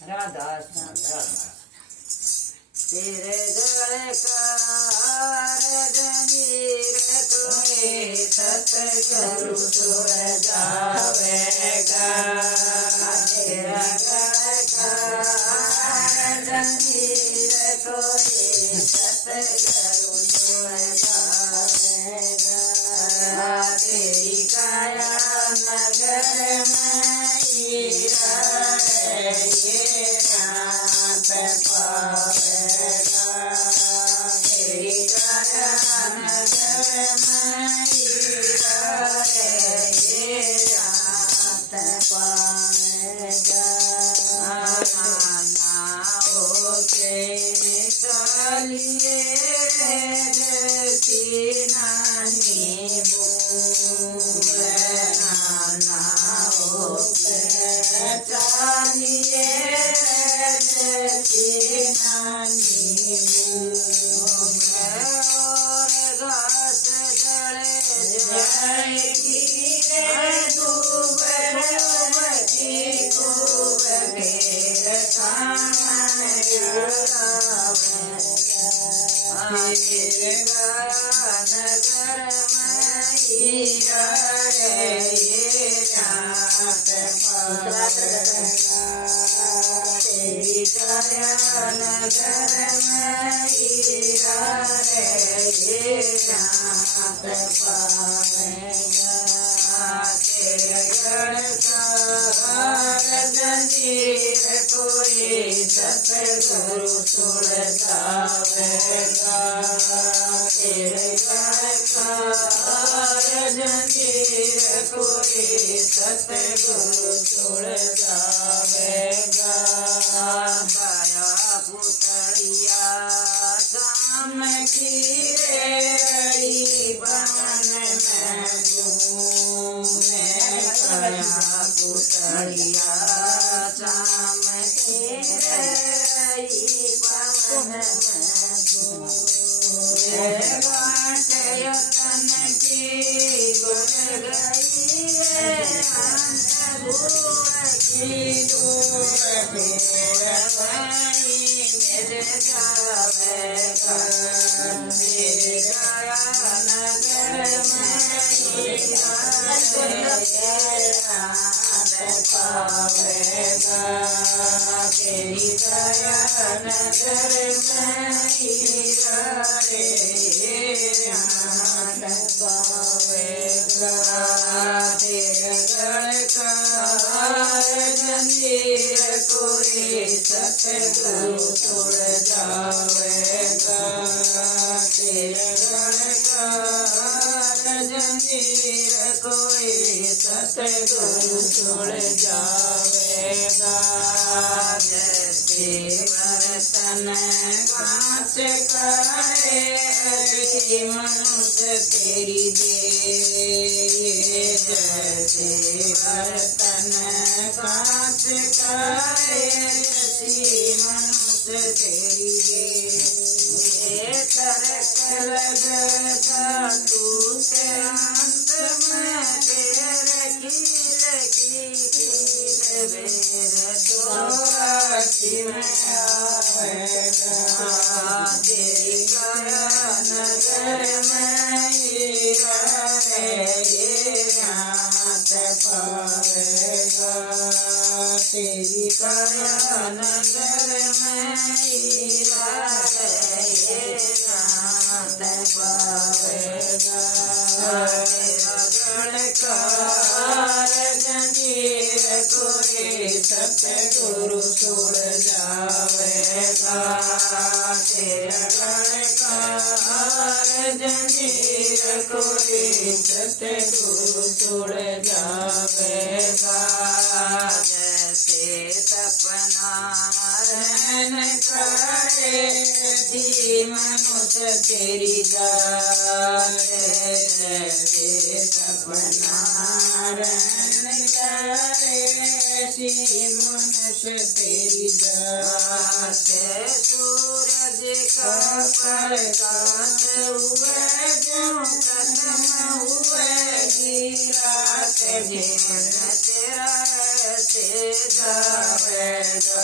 राधा राधा तेरे जलकार जंजीर कोई सतगुरु सुर जावेगा तेरा जलकार जंजीर कोई सतगुरु सुर जावेगा तेरी काया नगर में हीरा ये नाथ पावेगा तेरी काया नगर में हीरा ये नाथ पावेगा नानाओं के निकालिए जैसी नानी नानाओं के चालिए जैसी नानी और घास जड़े जाएगी डूब की खूब घेर नगर में हीरा ये नाथ पावेगा तेरी काया नगर में हीरा ये नाथ पावेगा तेरे गढ़कार जंजीर कोई सतगुरु छोड़ जावेगा तेरे गढ़कार जंजीर कोई सतगुरु छोड़ जावेगा काया पुतलिया शाम की रही बन में झूमे काया पुतलिया शाम की रही बन में झूमे बाटे यतन की गुल गई है की दूर फिरवाई मेरे जावेगा मेरे काया नगर में नाथ पावेगा तेरी काया नगर में नाथ पावेगा तेरे गढ़कार जंजीर कोई सतगुरु छोड़ जावेगा तेरे गढ़कार जंजीर कोई सतगुरु छोड़ जावेगा जैसे बर्तन कांच करे ऐसी मनुष्य तेरी दे जैसे बर्तन कांच करे ऐसी मनुष्य तेरी दे तरक लगेगा टूटे अंत में तेरे खील बेर चौरासी में आवेगा तेरी काया नगर में हीरा ये नाथ पावेगा तेरी काया नगर में हीरा ये नाथ पावेगा तेरा गढ़कार जंजीर कोई सतगुरु छोड़ जावेगा तेरा गढ़कार जंजीर कोई सतगुरु छोड़ जावेगा जैसे सपना रहन करे जी मनुष्य तेरी जान जैसे सपना रहन करे जी मनुष्य तेरी जान सूरज का प्रकाश हुए जो खत्म हुए गिरा तेरा ऐसे जावेगा,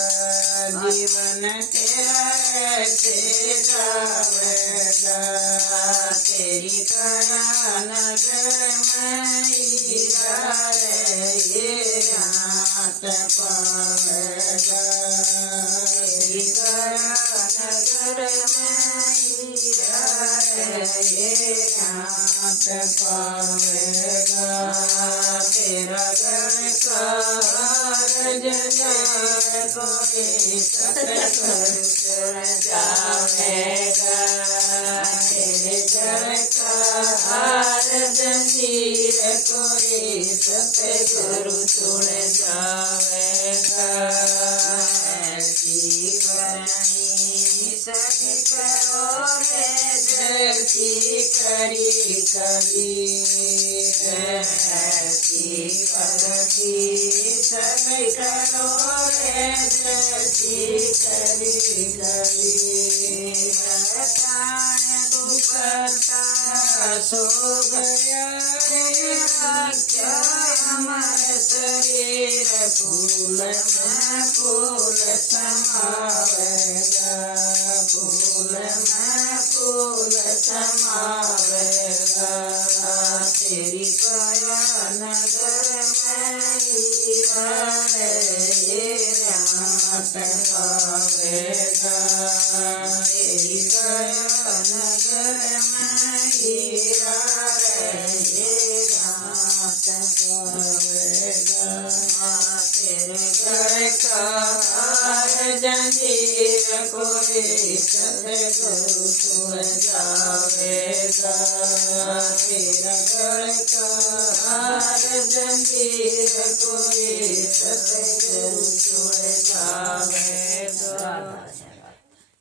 जीवन तेरा ऐसे जावेगा। तेरी काया नगर में हीरा रे ये हाथ पावेगा। तेरी काया नगर में हीरा रे ये हाथ पावेगा। तेरा घर का जय कोई सतगुरु सुन जावेगा। तेरे घर का जंजीर कोई सतगुरु सुन जावेगा। ऐसी करनी सभी करो रे जैसी करी कबीर। ऐसी करनी सभी करो रे जैसी करी कबीर। प्राण दुखता सो गया क्या हमारे शरीर फूल में फूल समावेगा। फूल में फूल समावेगा। तेरी काया नगर में हीरा रे हाथ पावेगा। तेरी काया नगर में हीरा रे हाथ पावेगा। तेरे घर का जंजीर कोई सतगुरु सुन जावेगा। तेरा घर का जंजीर कोई सतगुरु सुन जावेगा।